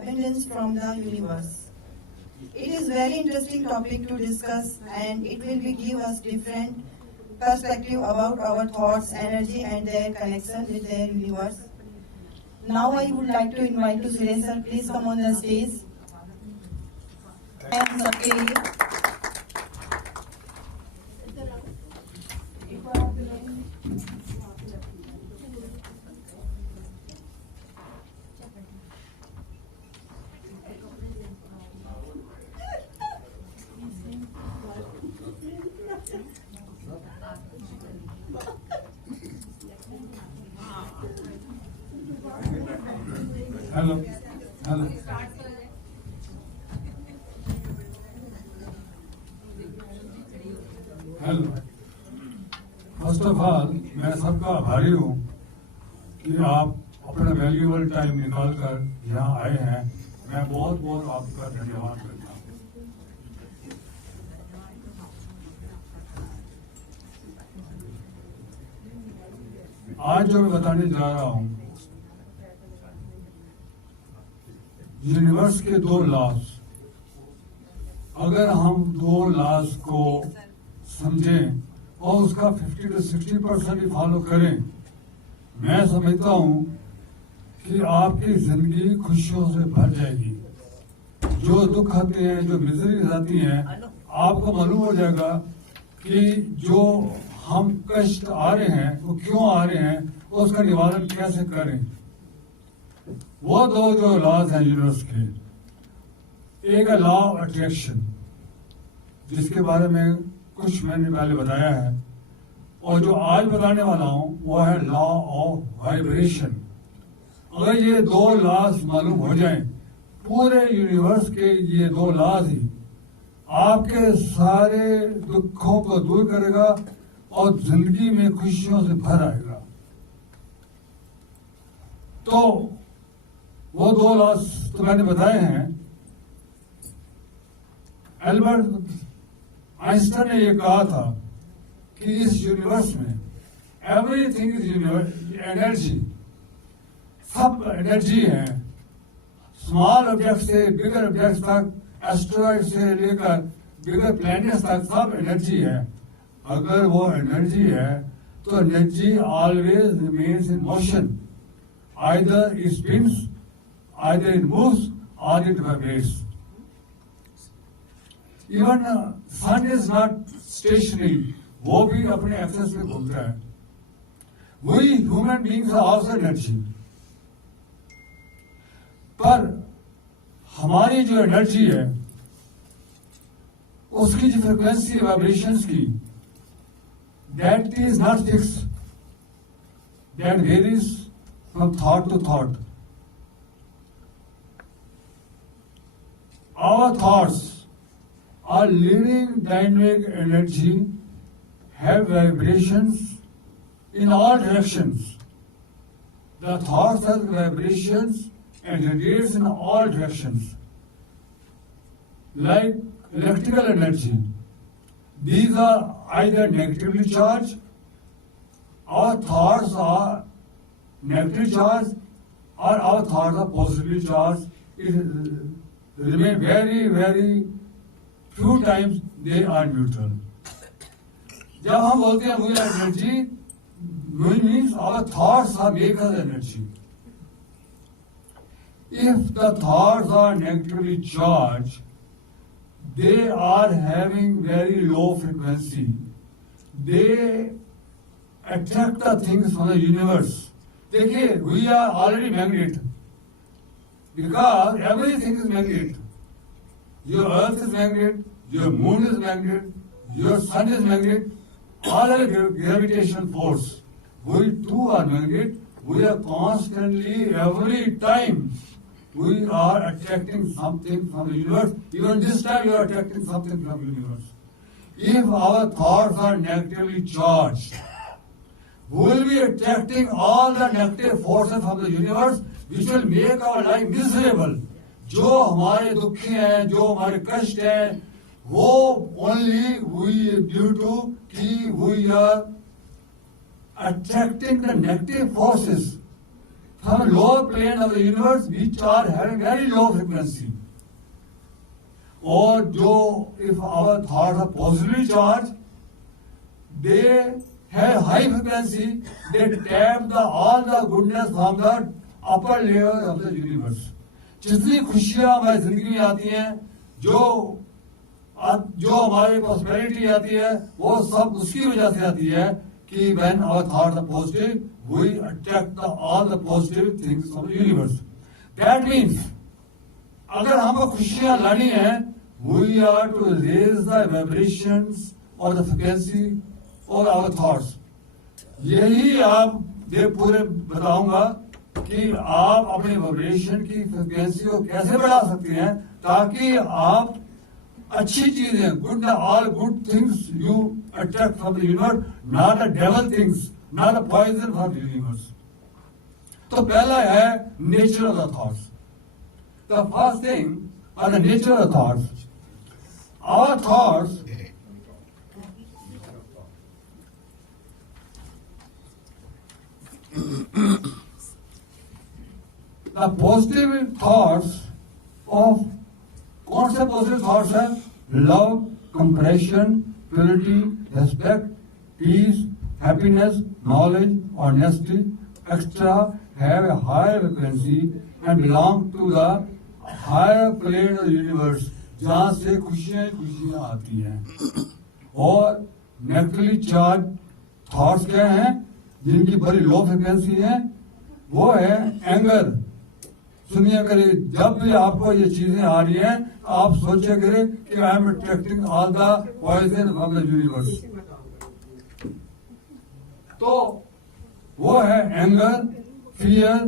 abundance from the universe. It is very interesting topic to discuss, and it will be give us different perspective about our thoughts, energy, and their connection with their universe. Now I would like to invite to Suresh sir, please come on the stage. And सबके लिए hello hello hello first of all मैं सबका आभारी हूँ कि आप अपना valuable time निकाल कर यहाँ आए हैं। मैं बहुत बहुत आपका धन्यवाद करता हूँ। आज जो मैं बताने जा रहा हूँ, यूनिवर्स के 2 लॉज। अगर हम 2 लॉज को समझें और उसका 50 से 60% ही फॉलो करें, मैं समझता हूं कि आपकी जिंदगी खुशियों से भर जाएगी। जो दुख आते हैं, जो मिजरीज आती हैं, आपको मालूम हो जाएगा कि जो हम कष्ट आ रहे हैं वो क्यों आ रहे हैं, उसका निवारण कैसे करें। वो 2 जो लॉज हैं यूनिवर्स के, एक है लॉ ऑफ अट्रैक्शन, जिसके बारे में कुछ मैंने पहले बताया है, और जो आज बताने वाला हूं वो है लॉ ऑफ वाइब्रेशन। अगर ये 2 लॉज मालूम हो जाएं, पूरे यूनिवर्स के ये 2 लॉज ही आपके सारे दुखों को दूर करेगा और जिंदगी में खुशियों से भर आएगा। तो वो 2 लॉज तो मैंने बताए हैं। एल्बर्ट आइंस्टाइन ने ये कहा था कि इस यूनिवर्स में एवरीथिंग इज एनर्जी, सब एनर्जी है। स्मॉल ऑब्जेक्ट से बिगर ऑब्जेक्ट तक, एस्ट्रॉइड से लेकर बिगर प्लैनेट्स तक सब एनर्जी है। अगर वो एनर्जी है तो energy always remains in motion, either it spins, either it moves or it vibrates. Even sun is not stationary, वो भी अपने एक्सेस में घूमता है। वही human beings are also energy. पर हमारी जो एनर्जी है उसकी जो फ्रिक्वेंसी वाइब्रेशंस की, that is not fix, that varies from thought to thought. Our thoughts are living dynamic energy, have vibrations in all directions. The thoughts have vibrations and radiates in all directions. Like electrical energy, these are either negatively charged, our thoughts are negatively charged, or our thoughts are positively charged. It remain very, very few times they are neutral. जब हम बोलते हैं we are energy, it means our thoughts are make us energy. If the thoughts are negatively charged, they are having very low frequency. They attract the things from the universe. देखिए, we are already magnet. Because everything is magnet. Your earth is magnet, your moon is magnet, your sun is magnet, all are gravitational force. We too are magnet. We are constantly, every time, we are attracting something from the universe. Even this time you are attracting something from the universe. If our thoughts are negatively charged, we will be attracting all the negative forces from the universe, which will make our life miserable. जो हमारे दुखी हैं, जो हमारे कष्ट हैं, वो only we due to कि we are attracting the negative forces from lower plane of the universe which are having very low frequency. और जो if our thoughts are positively charged, they have high frequency, they tap all the goodness from the upper layer of the universe. जितनी खुशियां हमारी जिंदगी में आती हैं, जो हमारी प्रॉस्पेरिटी आती है, वो सब उसकी वजह से आती है कि when our thoughts are positive, we attract all the positive things of the universe. That means अगर हमको खुशियां लानी है, we are to raise the vibrations or the frequency of our thoughts. यही आप ये पूरे बताऊंगा कि आप अपने वाइब्रेशन की फ्रिक्वेंसी को कैसे बढ़ा सकते हैं ताकि आप अच्छी चीजें good all good things you attract from the universe, not the devil things, not the poison from the universe. तो पहला है nature of the thoughts. The first thing are the nature of thoughts. Our thoughts the positive thoughts of कौन से positive thoughts हैं? Love, compassion, purity, respect, peace, happiness, knowledge, honesty, extra have a higher frequency and belong to the higher plane of the universe, जहां से खुशियां खुशियां आती हैं. और नेगेटिवली चार्ज थॉट्स क्या हैं जिनकी बड़ी लो फ्रीक्वेंसी है? वो है एंगर. सुनिए करिए, जब भी आपको ये चीजें आ रही हैं आप सोचे करें कि I am attracting all the poison from the universe. तो वो है anger, fear,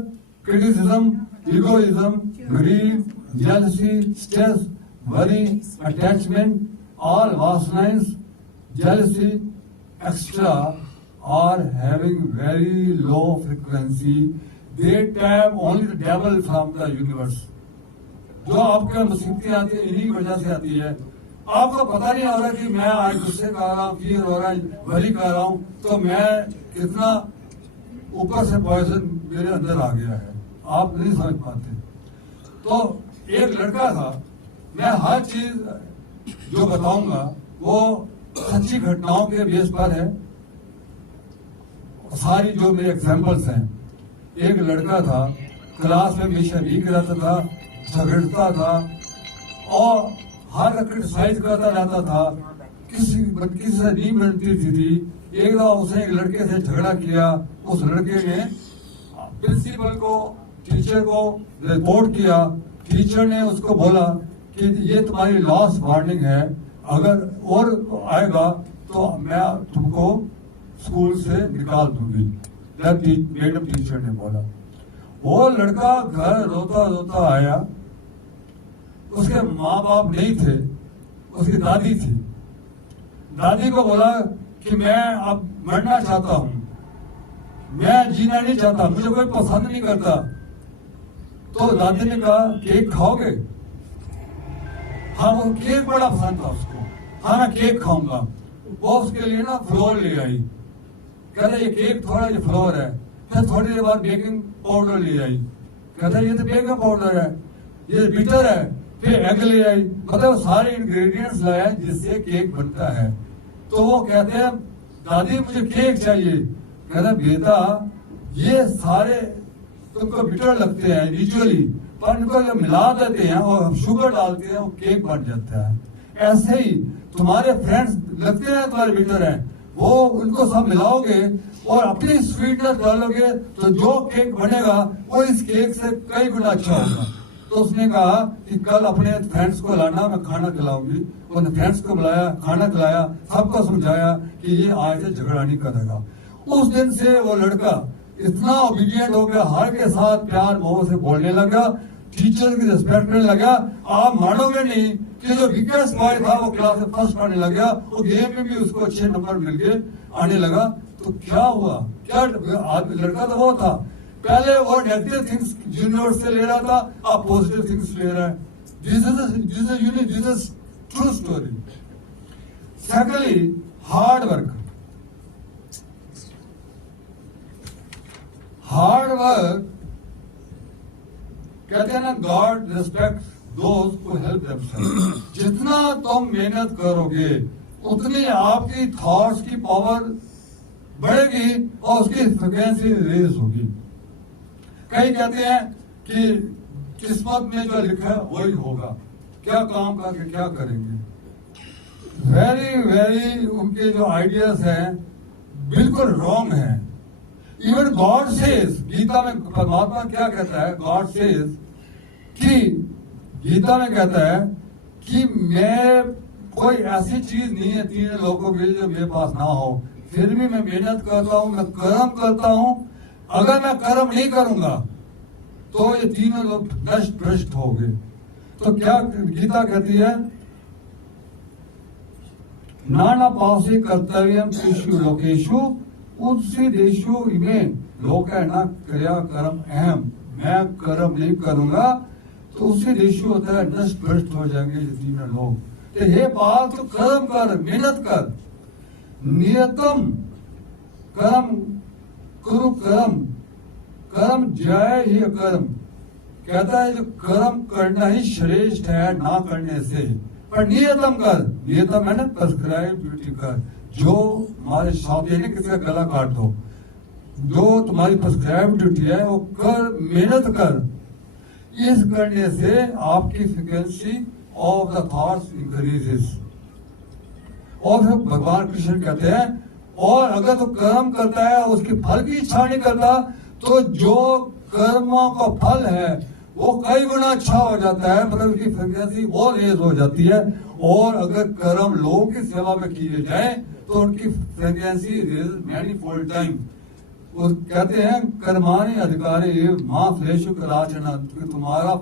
criticism, egoism, greed, jealousy, stress, worry, attachment, all वासनाएं, jealousy, extra are having very low frequency. They tap only the devil from the universe. जो आपके मुसीबतें आती है इन्हीं की वजह से आती है. आपको पता नहीं हो रहा कि मैं आज गुस्से कर रहा हूँ, फिर हो रहा है, वरी कर रहा हूँ, तो मैं कितना ऊपर से पॉइजन मेरे अंदर आ गया है, आप नहीं समझ पाते. तो एक लड़का था, मैं हर चीज जो बताऊंगा वो सच्ची घटनाओं के बेस पर है, सारी जो मेरे एग्जाम्पल्स हैं. एक लड़का था, क्लास में हमेशा वीक रहता था, झगड़ता था और हर क्रिटिसाइज करता रहता था, किसी से नहीं मिलती थी. एक बार उसने एक लड़के से झगड़ा किया, उस लड़के ने प्रिंसिपल को, टीचर को रिपोर्ट किया. टीचर ने उसको बोला कि ये तुम्हारी लॉस वार्निंग है, अगर और आएगा तो मैं तुमको स्कूल से निकाल दूंगी. मैडम टीचर ने बोला. वो लड़का घर रोता रोता आया. उसके माँ बाप नहीं थे, उसकी दादी थी. दादी को बोला कि मैं अब मरना चाहता हूं, मैं जीना नहीं चाहता, मुझे कोई पसंद नहीं करता. तो दादी ने कहा केक खाओगे? हाँ, वो केक बड़ा पसंद था उसको. हाँ मैं केक खाऊंगा. वो उसके लिए ना फ्लोर ले आई. कहता ये केक थोड़ा ये फ्लोर है. फिर थोड़ी देर बाद बेकिंग पाउडर ले आई. कहता ये तो बेकिंग पाउडर है, ये बीटर है. फिर एग ले आई. मतलब सारे इंग्रेडिएंट्स लाया जिससे केक बनता है. तो वो कहते हैं दादी मुझे केक चाहिए. कहता बेटा ये सारे तुमको बिटर लगते हैं विजुअली, पर इनको जब मिला देते हैं और शुगर डालते हैं वो केक बन जाता है. ऐसे ही तुम्हारे फ्रेंड्स लगते हैं तुम्हारे बिटर हैं, वो उनको सब मिलाओगे और अपनी स्वीटनेस डालोगे तो जो केक बनेगा वो इस केक से कई गुना अच्छा होगा. तो उसने कहा कि कल अपने फ्रेंड्स को लाना, मैं खाना खिलाऊंगी. उन्होंने फ्रेंड्स को बुलाया, खाना खिलाया, सबको समझाया कि ये आज से झगड़ा नहीं करेगा. उस दिन से वो लड़का इतना ओबीडियंट हो गया, हर के साथ प्यार मोह से बोलने लगा, टीचर की रिस्पेक्ट करने लगा. आप मानोगे नहीं कि जो वीकेस्ट बॉय था वो क्लास में फर्स्ट आने लगा. वो गेम में भी उसको अच्छे नंबर मिल गए, आने लगा. तो क्या हुआ? क्या लड़का तो वो था, पहले वो नेगेटिव थिंग्स यूनिवर्स से ले रहा था, अब पॉजिटिव थिंग्स ले रहा है. This is true story. Secondly hard work. Hard work कहते हैं ना, God respect those who help themselves. जितना तुम मेहनत करोगे उतनी आपकी थॉट्स की पावर बढ़ेगी और उसकी फ्रिक्वेंसी रेज होगी। कई कहते हैं कि किस्मत में जो लिखा है वही होगा, क्या काम करके क्या करेंगे। वेरी उनके जो आइडियाज हैं बिल्कुल रॉन्ग हैं। इवन गॉड सेज, गीता में परमात्मा क्या कहता है, गॉड सेज कि गीता में कहता है कि मैं कोई ऐसी चीज नहीं है तीन लोगों के लिए जो मेरे पास ना हो, फिर भी मैं मेहनत करता हूं, मैं कर्म करता हूं। अगर मैं कर्म नहीं करूंगा तो ये तीनों लोग नष्ट भ्रष्ट हो गए। तो क्या गीता कहती है, नाना पावसी कर्तव्यम तेषु लोकेषु उत्सिदेषु इमे लोक है ना क्रिया कर्म अहम। मैं कर्म नहीं करूंगा तो उसी देशु होता है नष्ट भ्रष्ट हो जाएंगे ये तीनों लोग। तो हे बात, तो कर्म कर, मेहनत कर, नियतम कर्म कुरु कर्म कर्म जय ही कर्म। कहता है जो कर्म करना ही श्रेष्ठ है ना करने से, पर नियतम कर। नियतम है ना प्रिस्क्राइब ड्यूटी कर, जो हमारे साथ है किसी का गला काट दो, जो तुम्हारी प्रिस्क्राइब ड्यूटी है वो कर, मेहनत कर। इस करने से आपकी frequency of the thoughts increases. और फिर भगवान कृष्ण कहते हैं, और अगर तो कर्म करता है उसके फल की इच्छा नहीं करता तो जो कर्मों का फल है वो कई गुना अच्छा हो जाता है, मतलब उसकी फ्रिक्वेंसी और रेज हो जाती है। और अगर कर्म लोगों की सेवा में किए जाए तो उनकी frequency raise many fold time. वो कहते हैं कर्माणि अधिकारी मां फलेषु कदाचन, तुम्हारा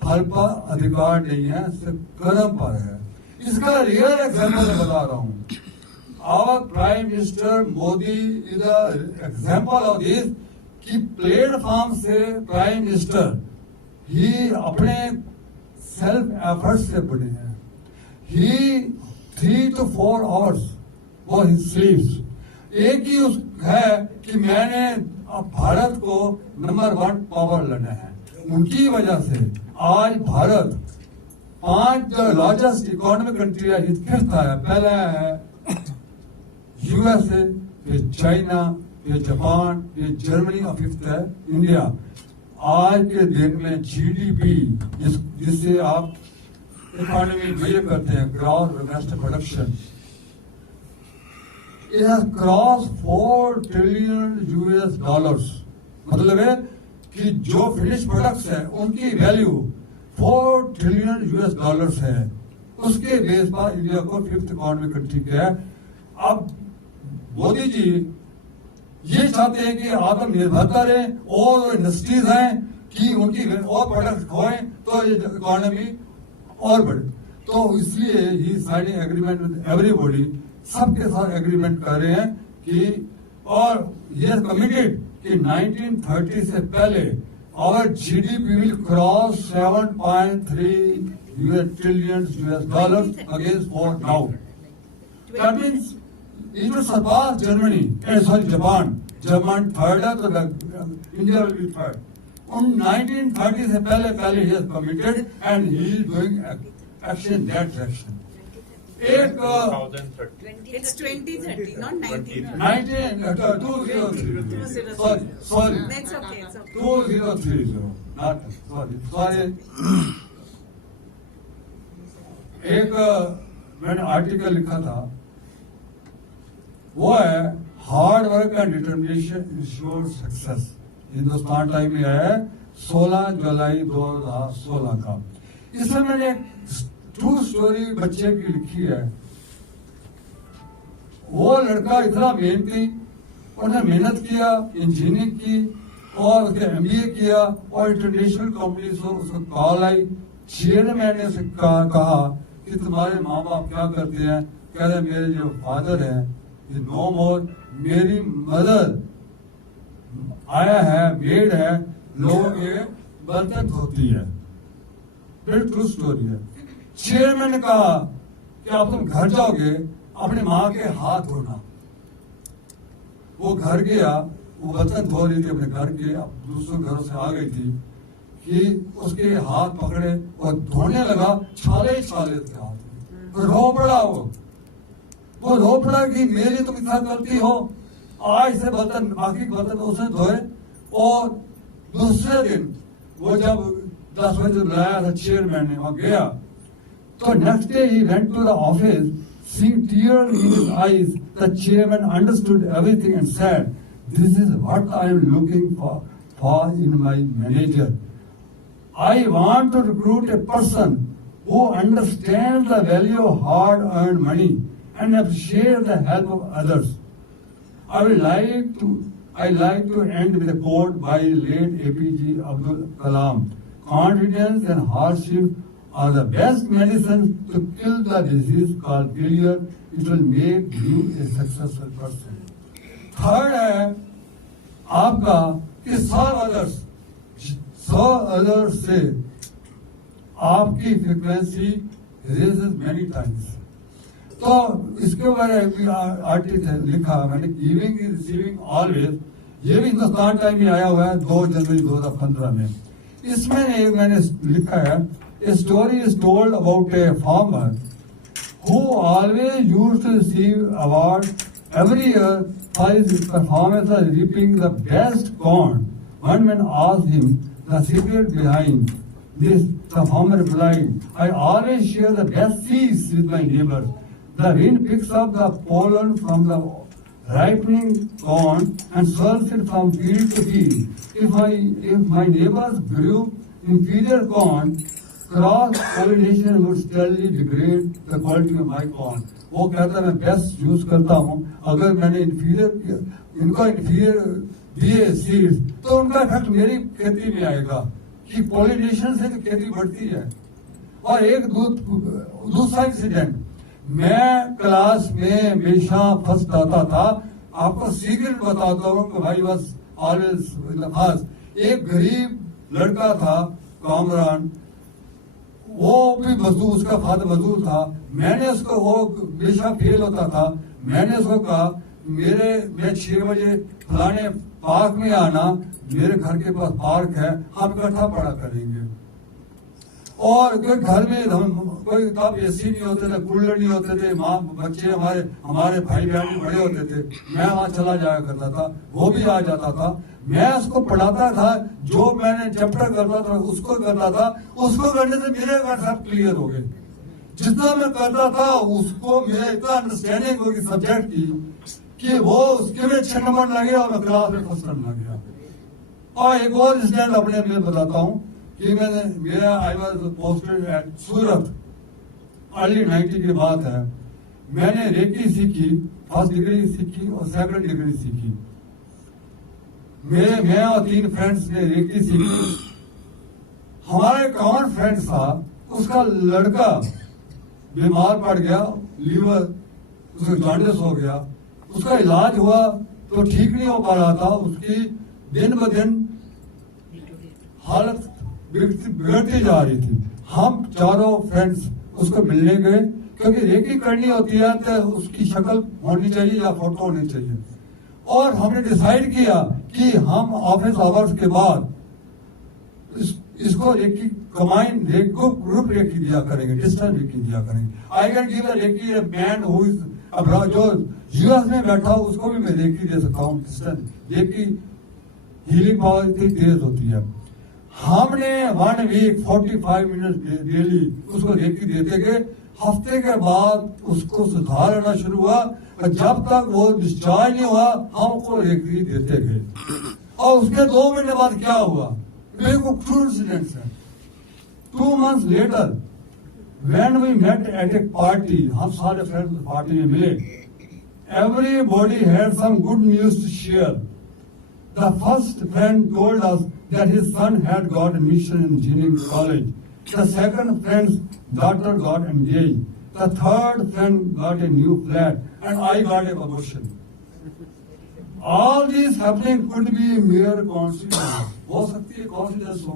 फल पर अधिकार नहीं है, सिर्फ कर्म पर है। इसका रियल एग्जाम्पल मैं बता रहा हूँ। Our prime minister Modi is example of this कि प्लेटफॉर्म से प्राइम मिनिस्टर ही अपने सेल्फ एफर्ट से बने हैं। ही 3 to 4 hours वो ही स्लीव्स। एक ही उस है कि मैंने अब भारत को नंबर 1 पावर लाना है। उनकी वजह से आज भारत 5 लार्जेस्ट इकोनॉमिक कंट्री है, फिफ्थ है। पहला है यूएसए, फिर चाइना, फिर जापान, फिर जर्मनी और फिफ्थ है इंडिया। आज के दिन में जीडीपी जिससे आप इकोनॉमी मेजर करते हैं, gross domestic production, it has crossed $4 trillion। मतलब है कि जो फिनिश प्रोडक्ट्स है उनकी वैल्यू $4 trillion है। उसके बेस पर इंडिया को फिफ्थ इकोनॉमिक कंट्री किया है। अब मोदी जी ये चाहते हैं कि आत्मनिर्भरता रहे और इंडस्ट्रीज हैं कि उनकी और प्रोडक्ट खोए तो ये इकोनॉमी और बढ़े। तो इसलिए ही साइनिंग एग्रीमेंट विद एवरीबॉडी, सबके साथ एग्रीमेंट कर रहे हैं कि, और ये कमिटेड कि 1930 से पहले our GDP will cross $7.3 trillion against 4 now. That means it will surpass Germany, Japan. Japan third है तो India will be third. On 1930 से पहले he has committed and he is doing action in that direction. एक 2030. It's 2030, not 1930. 2030. Sorry. That's okay, it's okay. 2030. Not sorry. एक मैंने article लिखा था, वो है hard work and determination ensure success. Hindustan time में है 16 जुलाई 2016 का। इसमें मैंने ट्रू स्टोरी बच्चे की लिखी है। वो लड़का इतना मेहनती, उसने मेहनत किया, इंजीनियरिंग की और उसके एमबीए किया और इंटरनेशनल कंपनी से उसको कॉल आई। 6 महीने से कहा कि तुम्हारे माँ बाप क्या करते हैं? कह रहे मेरे जो फादर है ये नो मोर, मेरी मदर आया है, मेड है, लोगों के बर्तन धोती है। फिर ट्रू स्टोरी है। 6 महीने कहा कि आप तुम घर जाओगे अपने माँ के हाथ धोना। वो घर गया वो बर्तन धो रही थी अपने घर के, अब दूसरों घरों से आ गई थी कि उसके हाथ पकड़े और धोने लगा, छाले छाले थे हाथ में, तो रो पड़ा वो रो पड़ा कि मेरी तुम इतना गलती हो, आज से बर्तन बाकी बर्तन उसने धोए। और दूसरे दिन वो जब 10 बजे बुलाया था चेयरमैन ने, वहां गया तो नेक्स्ट डे ही went to the office, seeing tears in his eyes. The chairman understood everything and said, "This is what I am looking for in my manager. I want to recruit a person who understands the value of hard-earned money and appreciates the help of others." I like to end with a quote by late APJ Abdul Kalam. Confidence and hardship are the best medicine to kill the disease called failure. It will make you a successful person. Third है आपका कि serve others से आपकी frequency raises many times. तो इसके बारे में article लिखा मैंने, गिविंग इज रिसीविंग ऑलवेज। ये भी हिंदुस्तान टाइम में आया हुआ है 2 जनवरी 2015 में। इसमें मैंने लिखा है, a story is told about a farmer who always used to receive award every year for his performance of reaping the best corn. One man asked him the secret behind this. The farmer replied, "I always share the best seeds with my neighbors. The wind picks up the pollen from the ripening corn and swirls it from field to field. If my neighbors grew inferior corn, cross-pollination would steadily degrade the quality of my corn." वो कहता है मैं best use करता हूँ, अगर मैंने इनको inferior दिए सीड्स तो उनका इफेक्ट मेरी खेती में आएगा कि पॉलिनेशन से तो खेती बढ़ती है। और एक दूसरा इंसिडेंट, मैं क्लास में हमेशा फर्स्ट आता था। आपको सीक्रेट बताता हूँ कि भाई बस ऑलवेज फर्स्ट। एक गरीब लड़का था कामरान, वो भी मजदूर, उसका फादर मजदूर था। मैंने उसको, वो हमेशा फेल होता था, मैंने उसको कहा मैं 6 बजे फलाने पार्क में आना, मेरे घर के पास पार्क है, हम इकट्ठा पढ़ा करेंगे। और कोई घर में कोई तब एसी नहीं होते थे, कूलर नहीं होते थे, माँ बच्चे हमारे भाई बहन भी बड़े होते थे, मैं वहां चला जाया करता था, वो भी आ जाता था। मैं उसको पढ़ाता था, जो मैंने चैप्टर करता था उसको करता था। उसको करने से मेरे कंसेप्ट क्लियर हो गए। जितना मैं करता था उसको मेरा इतना अंडरस्टैंडिंग होगी सब्जेक्ट की कि वो उसके में 6 नंबर लगे और मैं क्लास में फर्स्ट नंबर लग गया। और एक और इंसिडेंट अपने में बताता हूँ कि I was posted at Surat, early 90 की बात है। मैंने रेकी सीखी, फर्स्ट डिग्री सीखी और सेकंड डिग्री सीखी। मैं और 3 फ्रेंड्स ने रेकी सीखी। हमारा एक कॉमन फ्रेंड था, उसका लड़का बीमार पड़ गया, लीवर उसका जॉन्डिस हो गया। उसका इलाज हुआ तो ठीक नहीं हो पा रहा था, उसकी दिन ब दिन हालत बिगड़ती जा रही थी। हम चारों फ्रेंड्स उसको मिलने गए, क्योंकि रेकी करनी होती है तो उसकी शक्ल होनी चाहिए या फोटो होनी चाहिए। और हमने डिसाइड किया कि हम ऑफिस आवर्स के बाद इसको रेकी कमाइन ग्रुप रेकी दिया करेंगे, डिस्टेंस रेकी दिया करेंगे। I can give reiki a man who is abroad, जो यूएस में बैठा हो उसको भी मैं रेकी दे सकता हूँ। डिस्टेंस रेकी हीलिंग पावर इतनी तेज होती है। हमने 1 वीक 45 मिनट डेली उसको रेकी देते गए। हफ्ते के बाद उसको सुधार आना शुरू हुआ और जब तक वो डिस्चार्ज नहीं हुआ हम उसको रेकी देते गए। और उसके 2 महीने बाद क्या हुआ, बिल्कुल ट्रू इंसिडेंट्स है। 2 months later, when we met at a party, हम सारे फ्रेंड्स पार्टी में मिले। Everybody had some good news to share. The first friend told us that his son had got admission in engineering college. The second friend's daughter got engaged. The third friend got a new flat, and I got a promotion. All these happening could be mere coincidence. हो सकती है coincidence हो,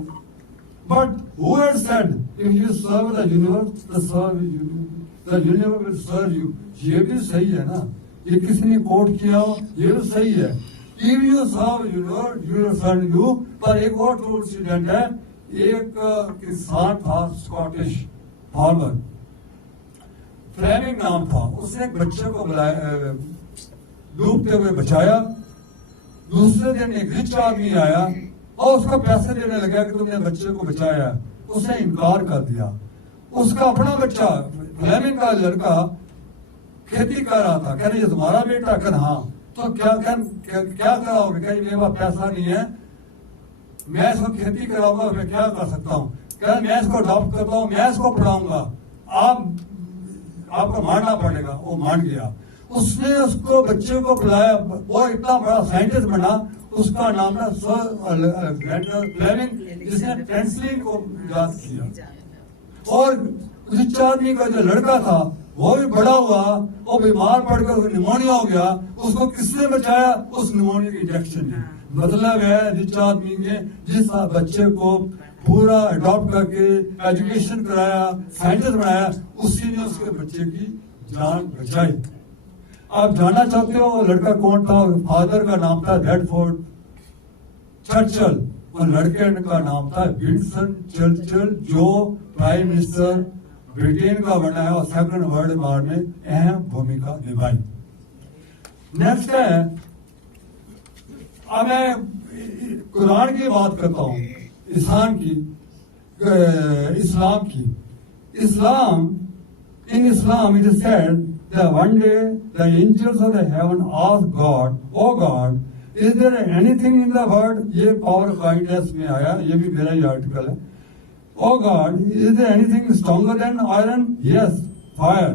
but who had said if you serve the universe, the universe will serve you? ये भी सही है ना, ये किसी ने कोट किया हो, ये भी सही है। if you serve your son you, पर एक और ट्रू इंसिडेंट है, एक किसान था स्कॉटिश फार्मर, फ्लेमिंग नाम था, उसने एक बच्चे को बुलाया, डूबते हुए बचाया। दूसरे दिन एक रिच आदमी आया और उसको पैसे देने लगा कि तुमने बच्चे को बचाया, उसने इनकार कर दिया। उसका अपना बच्चा फ्लेमिंग का लड़का खेती कर रहा था, कह रहे ये तुम्हारा बेटा? कर हाँ। तो क्या कराओगे? कह मेरे पास पैसा नहीं है, मैं इसको खेती कराऊंगा, मैं क्या कर सकता हूँ? कह मैं इसको अडॉप्ट करता हूँ, मैं इसको पढ़ाऊंगा, आपको मारना पड़ेगा। वो मान गया। उसने उसको बच्चे को बुलाया, वो इतना बड़ा साइंटिस्ट बना, उसका नाम था सर अलेक्जेंडर फ्लेमिंग, जिसने पेंसिलिन को इजाद किया। और रिच आदमी का जो लड़का था वो भी बड़ा हुआ, वो बीमार पड़ गया, निमोनिया हो गया, उसको किसने बचाया? उस निमोनिया की इंजेक्शन ने। मतलब है रिच आदमी ने जिस बच्चे को पूरा अडॉप्ट करके एजुकेशन कराया, साइंटिस्ट बनाया, उसी ने उसके बच्चे की जान बचाई। आप जानना चाहते हो वो लड़का कौन था? फादर का नाम था रेडफोर्ड चर्चिल और लड़के का नाम था विंस्टन चर्चिल, जो प्राइम मिनिस्टर ब्रिटेन का बना है और सेकंड वर्ल्ड वॉर में अहम भूमिका निभाई। नेक्स्ट है, अब मैं कुरान की बात करता हूँ, इस्लाम की। In Islam it is said that one day the angels of the heaven asked God, "Oh God, is there anything in the world?" ये पावर काइंडनेस में आया, ये भी मेरा ही आर्टिकल है। "Oh God, is there anything stronger than iron?" "Yes, fire,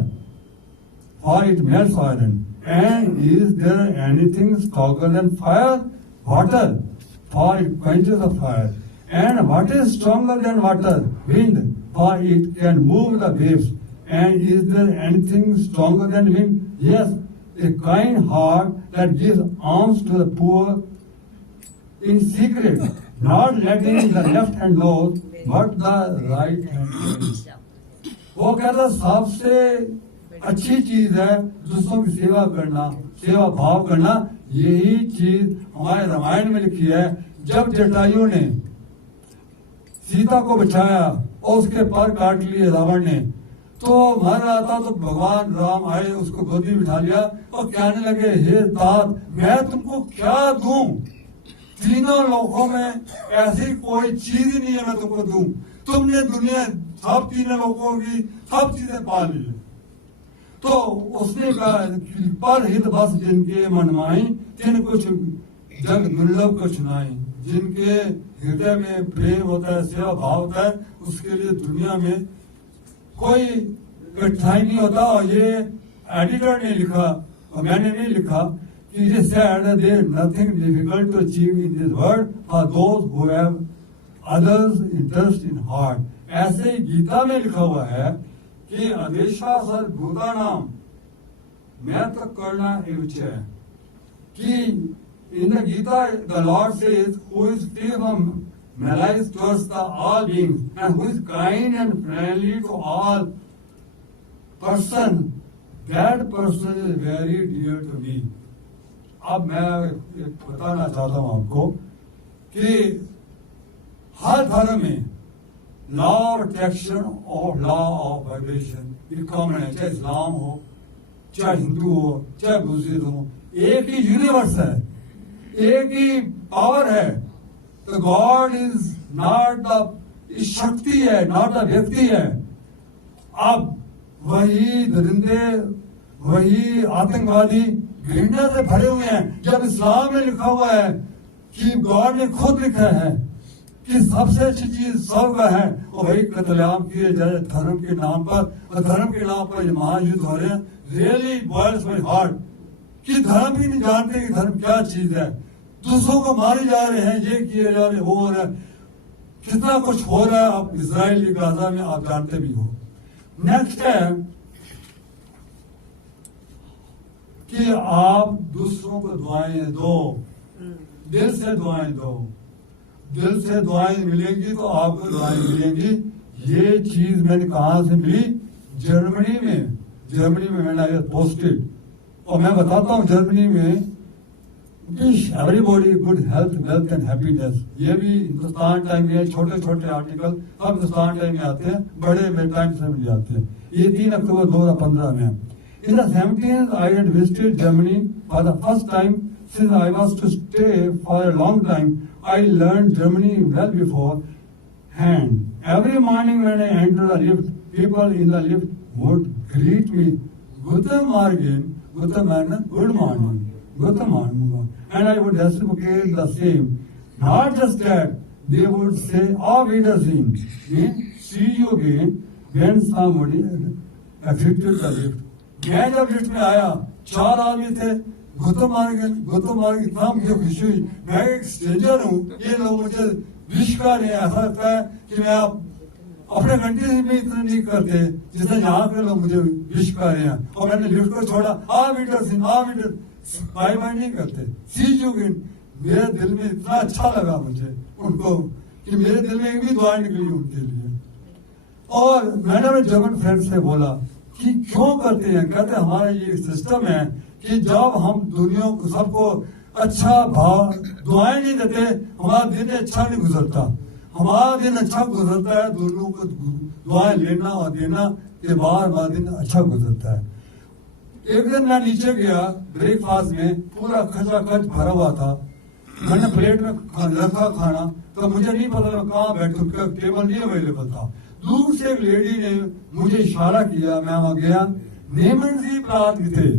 for it melts iron." "And is there anything stronger than fire?" "Water, for it quenches the fire." "And what is stronger than water?" "Wind, for it can move the waves." "And is there anything stronger than wind?" "Yes, a kind heart that gives alms to the poor in secret, not letting the left hand know but the right hand." वो कहता सबसे अच्छी चीज है दूसरों की सेवा करना, सेवा भाव करना। यही चीज हमारे रामायण में लिखी है। जब जटायु ने सीता को बचाया और उसके पर काट लिए रावण ने, तो मर रहा था, तो भगवान राम आए, उसको गोदी में बिठा लिया और कहने लगे, हे तात, मैं तुमको क्या दूं? तीनों लोगों में ऐसी कोई चीज ही नहीं है मैं तुमको दूं। तुमने दुनिया सब तीनों लोगों की सब चीजें पा ली। तो उसने कहा, पर हित बस जिनके मनमाई, तिन कुछ जग दुर्लभ कुछ नाई। जिनके हृदय में प्रेम होता है, सेवा भाव होता है, उसके लिए दुनिया में कोई कठिनाई नहीं होता। और ये एडिटर ने लिखा और मैंने नहीं लिखा कि it is said that there is nothing difficult to achieve in this world for those who have others interest in heart। ऐसे ही गीता में लिखा हुआ है कि अदेशा सर्वभूतानां मैत्र करना एवच, कि in the Gita the Lord says, who is free from malice towards the all beings and who is kind and friendly to all person, that person is very dear to me। अब मैं बताना चाहता हूं आपको कि हर धर्म में law of attraction और लॉ ऑफ वाइब्रेशन ये कॉमन है, चाहे इस्लाम हो, चाहे हिंदू हो, चाहे बुद्धिस्ट हो, एक ही यूनिवर्स है, एक ही पावर है। तो गॉड इज नॉट द शक्ति है, नॉट द व्यक्ति है। अब वही दरिंदे, वही आतंकवादी घृणा से भरे हुए हैं। जब इस्लाम में लिखा हुआ है कि गॉड ने खुद लिखा है कि सबसे अच्छी चीज स्वर्ग है, और वही कत्लेआम किए जाए धर्म के नाम पर, और धर्म के नाम पर महायुद्ध हो रहे हैं। रियली बॉयल्स माय हार्ट कि धर्म ही नहीं जानते कि धर्म क्या चीज है। दूसरों को मारे जा रहे हैं, ये किए जा रहे, वो हो रहा है, कितना कुछ हो रहा है। आप इजराइल गाजा में आप जानते भी हो। नेक्स्ट है कि आप दूसरों को दुआएं दो, दिल से दुआएं दो। दिल से दुआएं मिलेंगी तो आपको दुआएं मिलेंगी। ये चीज मैंने कहां से मिली? जर्मनी में मैंने पोस्टेड। और मैं बताता हूं जर्मनी में wish everybody good health wealth and happiness. ये भी हिंदुस्तान टाइम में छोटे छोटे आर्टिकल अब हिंदुस्तान टाइम में आते हैं, बड़े में टाइम से मिल जाते हैं। ये 3 अक्टूबर 2015 में। In the 17th I had visited Germany for the first time since I was to stay for a long time. I learned Germany well beforehand. Every morning when I entered the lift, people in the lift would greet me, Guten Morgen, Guten Morgen, good morning, Guten Morgen, and I would reciprocate the same. Not just that, they would say, Auf Wiedersehen, means see you again when somebody exited the lift. मैं जब lift में आया, 4 आदमी थे, Guten Morgen, इतना मुझे खुशी हुई। मैं एक स्ट्रेंजर हूँ, ये लोग मुझे विश कर रहे हैं। ऐसा लगता है कि मैं अपने कंट्री में इतना नहीं करते जितना यहाँ के लोग मुझे विश कर रहे हैं। और मैंने लिफ्ट को छोड़ा, बाय बाय नहीं करते, सी यू अगेन। मेरे दिल में इतना अच्छा लगा मुझे उनको कि मेरे दिल में एक भी दुआ निकली उनके लिए। और मैंने अपने जर्मन फ्रेंड से बोला कि क्यों करते हैं? कहते हमारा ये सिस्टम है कि जब हम दुनिया को सबको अच्छा भाव दुआएं नहीं देते, हमारा दिन अच्छा नहीं गुजरता। हमारा दिन अच्छा गुजरता है दोनों को दुआएं लेना और देना के बाद हमारा दिन अच्छा गुजरता है। एक दिन मैं नीचे गया, ब्रेकफास्ट में पूरा खचाखच भरा हुआ था। मैंने प्लेट में रखा खाना, तो मुझे नहीं पता मैं कहाँ बैठूं, टेबल नहीं अवेलेबल था। दूर से एक लेडी ने मुझे इशारा किया, मैं वहां गया। नेमन जी प्रात थे,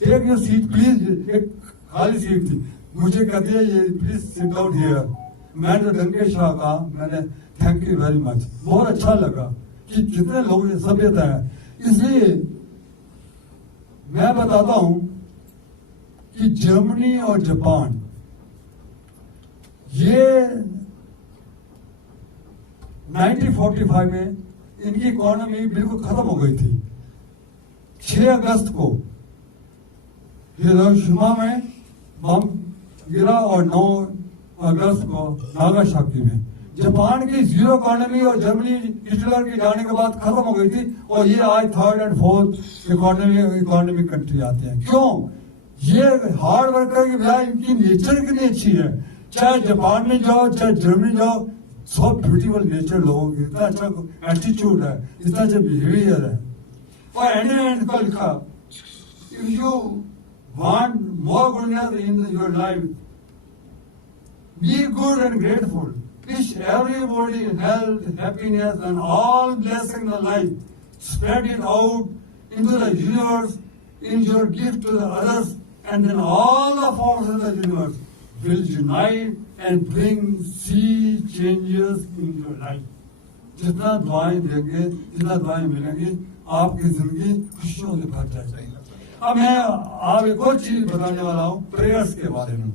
टेक योर सीट प्लीज। एक खाली सीट थी, मुझे कहती है ये प्लीज सिट आउट हियर। मैंने डंके शाह कहा, मैंने थैंक यू वेरी मच। बहुत अच्छा लगा कि कितने लोगों ने सभ्यता है। इसलिए मैं बताता हूं कि जर्मनी और जापान ये 1945 में इनकी इकोनॉमी बिल्कुल खत्म हो गई थी। 6 अगस्त को हिरोशिमा में बम गिरा और 9 अगस्त को नागासाकी में। जापान की जीरो इकोनॉमी और जर्मनी हिटलर के जाने के बाद खत्म हो गई थी, और ये आज 3rd और 4th इकोनॉमिक कंट्री आते हैं। क्यों? ये हार्ड वर्कर की बजाय इनकी नेचर कितनी अच्छी है। चाहे जापान में जाओ, चाहे जर्मनी जाओ, सब ब्यूटीफुल नेचर लोगों की, इतना अच्छा एटीट्यूड है, इतना अच्छा बिहेवियर है। और एंड का लिखा, if you want more goodness in your life, be good and grateful, wish everybody health, happiness and all blessings in life, spread it out into the universe in your gift to the others, and then all the forces in the universe will unite and bring sea changes in your life. जितना दुआएं देंगे, जितना दुआएं मिलेंगी, आपकी जिंदगी खुशियों से भर जाएगी। अब मैं आप एक और चीज बताने वाला हूँ प्रेयर्स के बारे में।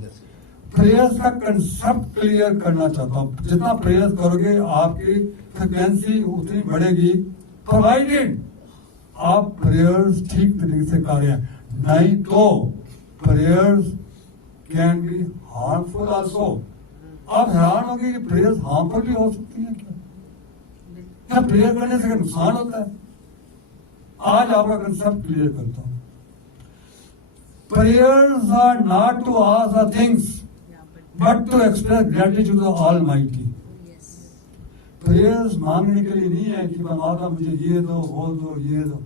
प्रेयर्स का कंसेप्ट क्लियर करना चाहता हूँ। जितना प्रेयर्स करोगे आपकी फ्रिक्वेंसी उतनी बढ़ेगी, प्रोवाइडेड आप प्रेयर्स ठीक तरीके से करें। नहीं तो prayers can be harmful also. आप हैरान होंगे कि प्रेयर्स हार्मफुल भी हो सकती है। क्या प्रेयर करने से नुकसान होता है? आज आपका कंसेप्ट क्लियर करता हूँ। Prayers are not to ask the things but to express gratitude to the Almighty. Prayers मांगने के लिए नहीं है कि परमात्मा मुझे ये दो, वो दो, ये दो।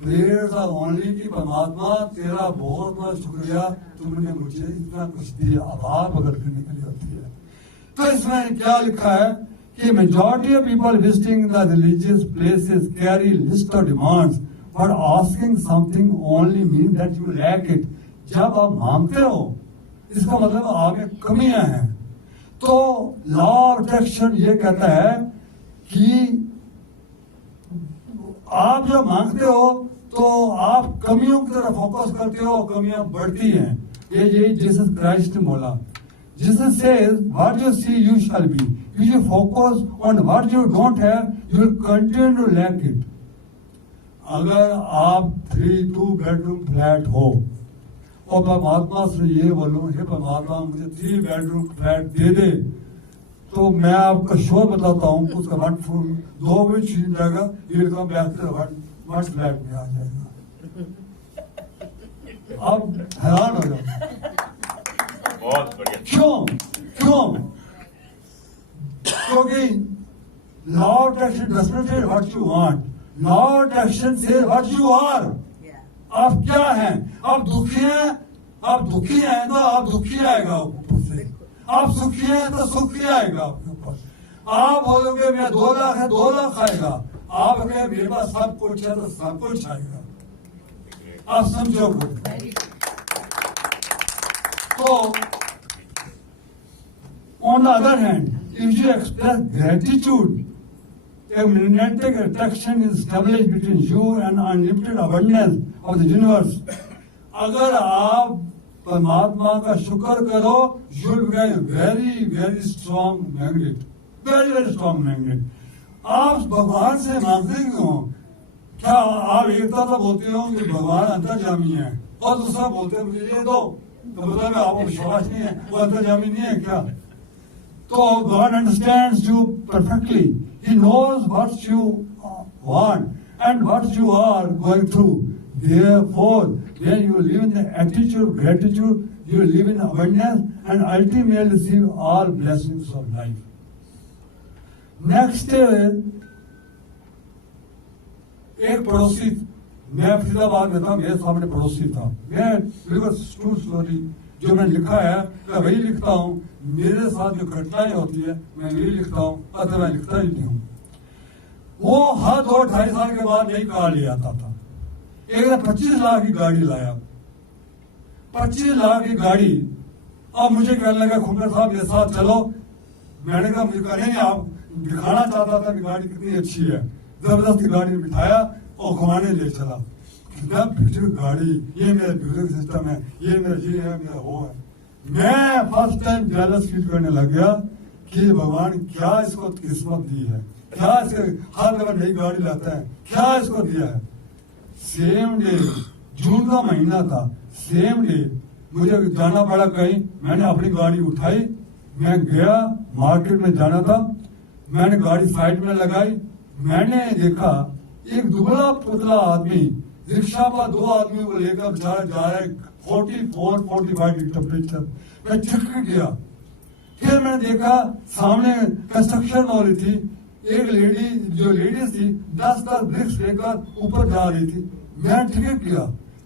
Prayers are only कि परमात्मा तेरा बहुत बहुत शुक्रिया, तुमने मुझे इतना कुछ दिया। आभार प्रकट करने के लिए होती है। तो इसमें क्या लिखा है कि majority of people visiting the religious places carry list of demands, but asking something only means that you lack it. जब आप मांगते हो इसका मतलब आगे कमियां हैं। तो लॉ ऑफ अट्रैक्शन ये कहता है कि आप जब मांगते हो तो आप कमियों की तरफ फोकस करते हो, कमियां बढ़ती हैं। ये यही जीसस क्राइस्ट ने बोला। Jesus says what you see you shall be. If you focus on what you don't have, you will continue to lack it. अगर आप 2 बेडरूम फ्लैट हो और परमात्मा से ये बोलूं, हे परमात्मा मुझे 3 बेडरूम फ्लैट दे दे, तो मैं आपका शो बताता हूँ, उसका 2 में छीन जाएगा, ये कम वन फ्लैट में आ जाएगा। अब हैरान हो जाओ। बहुत बढ़िया। क्यों? क्योंकि law of attraction does not say what you want, law of attraction say what you are. आप क्या हैं? आप दुखी हैं, आप दुखी हैं तो आप दुखी आएगा ऊपर से, आप सुखी हैं तो सुखी आएगा आपके ऊपर। आप बोलोगे मेरा 2 लाख है, 2 लाख आएगा। आप कहे मेरे पास सब कुछ है तो सब कुछ आएगा। आप समझो। तो on the other hand, if you express gratitude, a magnetic attraction is established between you and unlimited abundance of the universe. अगर आप परमात्मा का शुक्र करो, you will become a very very strong magnet, very very strong magnet. आप भगवान से मांगते क्यों? क्या आप एकता तो बोलते हो कि भगवान अंतर्यामी है और दूसरा बोलते हो मुझे ये दो, तो मतलब आपको विश्वास नहीं है, वो अंतर्यामी नहीं है क्या? So God understands you perfectly. He knows what you want and what you are going through. Therefore, when you live in the attitude of gratitude, you live in abundance and ultimately receive all blessings of life. Next, एक पड़ोसी, मैं फरीदाबाद में था, मेरे सामने पड़ोसी था। मैं बिल्कुल ट्रू स्टोरी जो मैं लिखा है मैं वही लिखता हूँ। मेरे साथ जो घटनाएं होती है मैं वही लिखता हूँ, अतः मैं लिखता ही नहीं हूँ। वो हर 2-2.5 साल के बाद यही कार ले आता था। एक ने 25 लाख की गाड़ी लाया, 25 लाख की गाड़ी। अब मुझे कहने लगा खुमर साहब मेरे साथ चलो। मैंने कहा मुझे नहीं, आप दिखाना चाहता था कि गाड़ी कितनी अच्छी है। जबरदस्ती गाड़ी में बिठाया और घुमाने ले चला। कितना ब्यूटीफुल गाड़ी, ये मेरा म्यूजिक सिस्टम है, ये मेरा ये है, मेरा वो है। मैं फर्स्ट टाइम जेलस फील करने लग गया कि भगवान क्या इसको किस्मत दी है, क्या इसके हर जगह नई गाड़ी लाता है, क्या इसको दिया है। सेम डे, जून का महीना था, सेम डे मुझे जाना पड़ा कहीं। मैंने अपनी गाड़ी उठाई, मैं गया, मार्केट में जाना था। मैंने गाड़ी साइड में लगाई। मैंने देखा एक दुबला पुतला आदमी रिक्शा पर 2 आदमियों को लेकर बेचारा जा रहा है 44-45 डिग्री टेम्परेचर। मैं चिपक गया। फिर मैंने देखा सामने कंस्ट्रक्शन हो रही थी। एक लेडी, जो लेडीज थी, 10-10 ब्रिक्स लेकर ऊपर जा रही थी। मैं ठिक गया।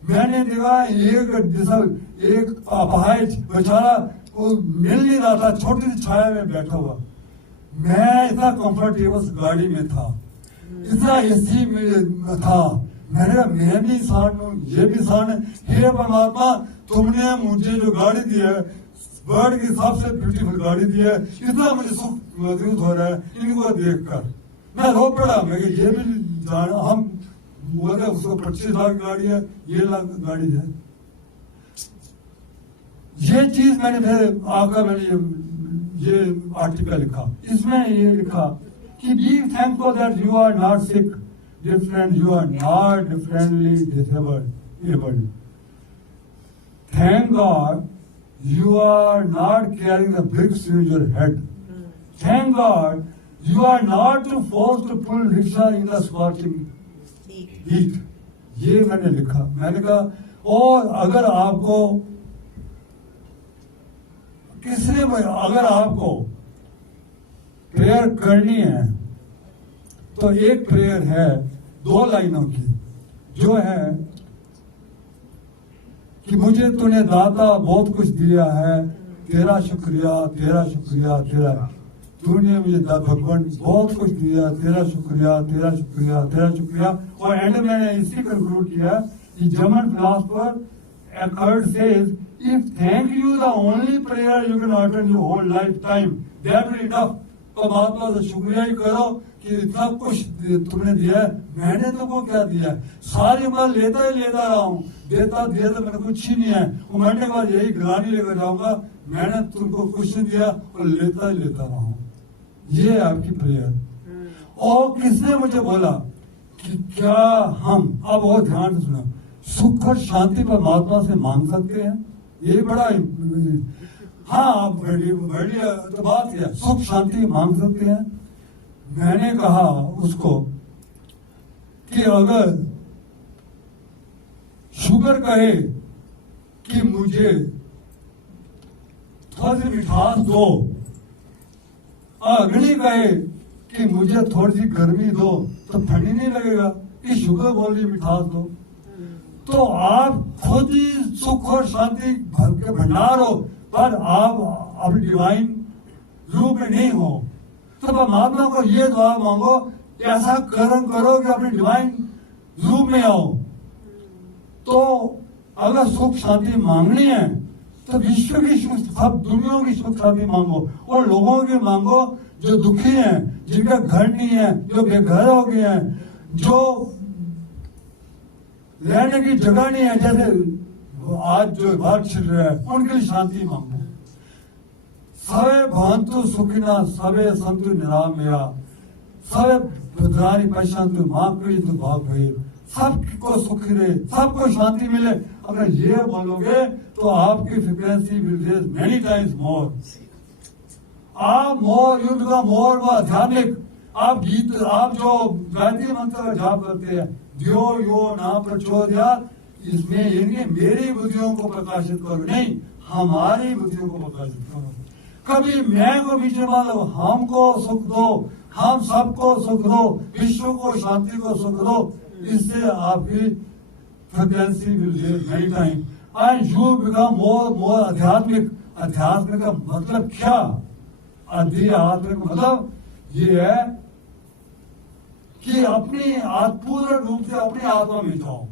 मैंने देखा एक अपाहिज बेचारा वो मिल नहीं रहा था, छोटी सी छाया में बैठा हुआ। मैं इतना कंफर्टेबल गाड़ी में था, इतना एसी में था। मैंने कहा मैं भी इंसान हूँ, ये भी इंसान है। हे परमात्मा, तुमने मुझे जो गाड़ी दी है, वर्ल्ड की सबसे ब्यूटीफुल गाड़ी दी है, इतना मुझे सुख महसूस हो रहा है इनको देखकर। मैं रो पड़ा। मैं ये भी जाना, हम बोलते उसको 25 लाख गाड़ी है, ये लाख गाड़ी है। ये चीज मैंने फिर आकर मैंने ये आर्टिकल लिखा। इसमें ये लिखा कि be thankful that you are not sick, different, you are not differently disabled. Thank God you are not carrying the bricks in your head. Thank God you are not forced to pull rickshaw in the scorching heat. ये मैंने लिखा। मैंने कहा और अगर आपको अगर आपको प्रेयर करनी है तो एक प्रेयर है 2 लाइनों की, जो है कि मुझे तूने दाता बहुत कुछ दिया है, तेरा शुक्रिया, तेरा शुक्रिया, तेरा। तूने मुझे भगवान बहुत कुछ दिया, तेरा शुक्रिया, तेरा शुक्रिया, तेरा शुक्रिया। और एंड में मैंने इसी कंक्लूड किया कि German philosopher Eckhart says, if thank you the only prayer you can utter in your whole lifetime, that will enough. परमात्मा से शुक्रिया ही करो कि इतना कुछ तुमने दिया है। मैंने तुमको क्या दिया है? सारी उम्र लेता ही लेता रहा हूँ, देता दिया तो मैंने कुछ ही नहीं है। मरने के बाद यही ग्लानि लेकर जाऊंगा, मैंने तुमको कुछ नहीं दिया और लेता ही लेता रहा हूँ। ये है आपकी प्रेयर। और किसने मुझे बोला कि क्या हम, अब और ध्यान से सुनो, सुख और शांति परमात्मा से मांग सकते हैं? ये बड़ा हाँ बढ़िया तो बात है, सुख शांति मांग सकते हैं। मैंने कहा उसको कि अगर शुगर कहे कि मुझे थोड़ी सी मिठास दो। अगर नहीं कहे कि मुझे थोड़ी सी गर्मी दो तो ठंडी नहीं लगेगा, कि शुगर बोल रही मिठास दो। तो आप खुद ही सुख और शांति के भंडार हो, पर आप अपनी डिवाइन रूप में नहीं हो। तो परमात्मा को ये दुआ मांगो, ऐसा कर्म करो कि अपनी डिवाइन रूप में आओ। तो अगर सुख शांति मांगनी है तो विश्व की सुख, सब दुनिया की सुख शांति मांगो, और लोगों की मांगो जो दुखी हैं, जिनका घर नहीं है, जो बेघर हो गए हैं, जो रहने की जगह नहीं है, जैसे आज जो बात छिड़ रहा है, उनके लिए शांति मांगो। सवे भवन्तु सुखिनः सवे सन्तु निरामया सवे भद्राणि पश्यन्तु मा कश्चित् भवेत्। सबको सुख रहे, सबको शांति मिले। अगर ये बोलोगे तो आपकी frequency will raise many times more. आप मोर युद्ध का मोर व आध्यात्मिक, आप गीत, आप जो गायत्री मंत्र का जाप करते हैं, दियो यो ना प्रचोदयात्, इसमें ये नहीं मेरी बुद्धियों को प्रकाशित करो, नहीं, हमारी बुद्धियों को प्रकाशित करो। कभी मैं को बीच में मान लो, हमको सुख दो, हम सबको सुख दो, विश्व को शांति को सुख दो। इससे आपकी frequency will raise many time and you become more आध्यात्मिक। अध्यात्म का मतलब क्या? आध्यात्मिक मतलब ये है कि अपनी पूर्ण रूप से अपनी आत्मा में जाओ।